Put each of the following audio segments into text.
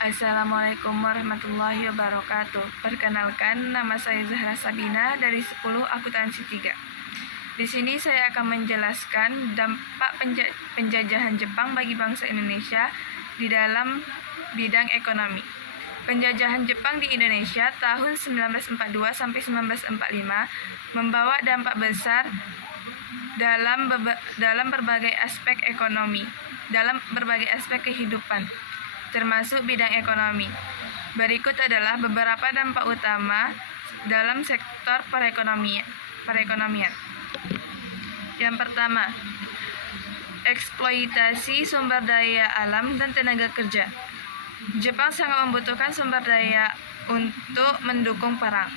Assalamualaikum warahmatullahi wabarakatuh. Perkenalkan, nama saya Zahra Sabina dari 10 Akuntansi 3. Di sini saya akan menjelaskan dampak penjajahan Jepang bagi bangsa Indonesia di dalam bidang ekonomi. Penjajahan Jepang di Indonesia tahun 1942 sampai 1945 membawa dampak besar dalam berbagai aspek ekonomi, dalam berbagai aspek kehidupan, termasuk bidang ekonomi. Berikut adalah beberapa dampak utama dalam sektor perekonomian. Yang pertama, eksploitasi sumber daya alam dan tenaga kerja. Jepang sangat membutuhkan sumber daya untuk mendukung perang,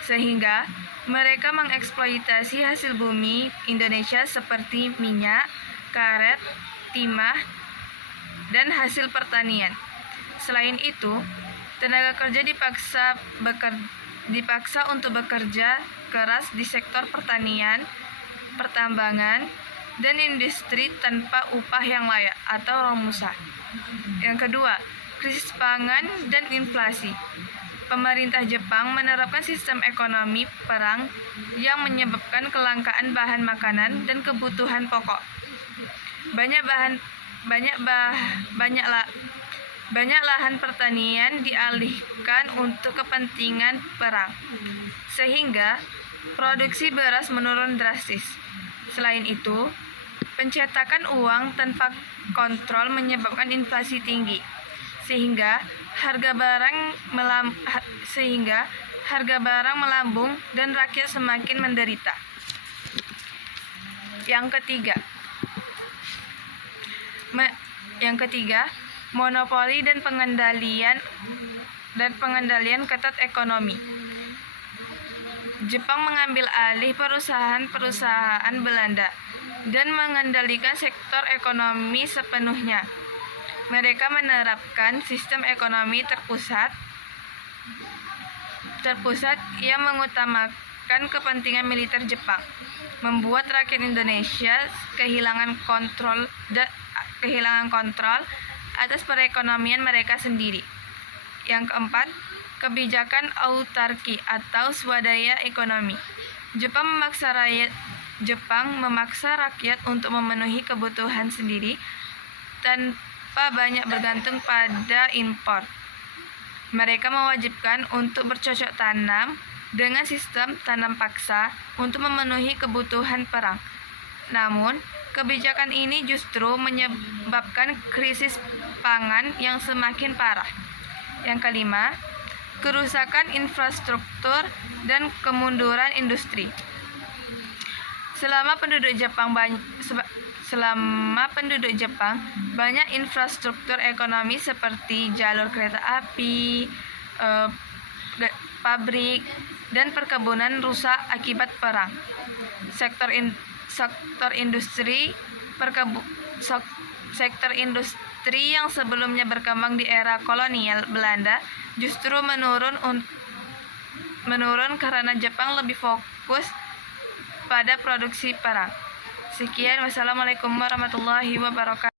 sehingga mereka mengeksploitasi hasil bumi Indonesia seperti minyak, karet, timah, dan hasil pertanian. Selain itu, tenaga kerja dipaksa untuk bekerja keras di sektor pertanian, pertambangan, dan industri tanpa upah yang layak atau romusa. Yang kedua, krisis pangan dan inflasi. Pemerintah Jepang menerapkan sistem ekonomi perang yang menyebabkan kelangkaan bahan makanan dan kebutuhan pokok. Banyak lahan pertanian dialihkan untuk kepentingan perang, sehingga produksi beras menurun drastis. Selain itu, pencetakan uang tanpa kontrol menyebabkan inflasi tinggi, sehingga harga barang melambung dan rakyat semakin menderita. Yang ketiga, monopoli dan pengendalian ketat ekonomi. Jepang mengambil alih perusahaan Belanda dan mengendalikan sektor ekonomi sepenuhnya. Mereka menerapkan sistem ekonomi terpusat yang mengutamakan kepentingan militer Jepang, membuat rakyat Indonesia kehilangan kontrol atas perekonomian mereka sendiri. Yang keempat, kebijakan autarki atau swadaya ekonomi. Jepang memaksa rakyat untuk memenuhi kebutuhan sendiri tanpa banyak bergantung pada impor. Mereka mewajibkan untuk bercocok tanam dengan sistem tanam paksa untuk memenuhi kebutuhan perang. Namun, kebijakan ini justru menyebabkan krisis pangan yang semakin parah. Yang kelima, kerusakan infrastruktur dan kemunduran industri. Selama penduduk Jepang banyak infrastruktur ekonomi seperti jalur kereta api, pabrik, dan perkebunan rusak akibat perang. Sektor industri yang sebelumnya berkembang di era kolonial Belanda justru menurun karena Jepang lebih fokus pada produksi perang. Sekian, wassalamualaikum warahmatullahi wabarakatuh.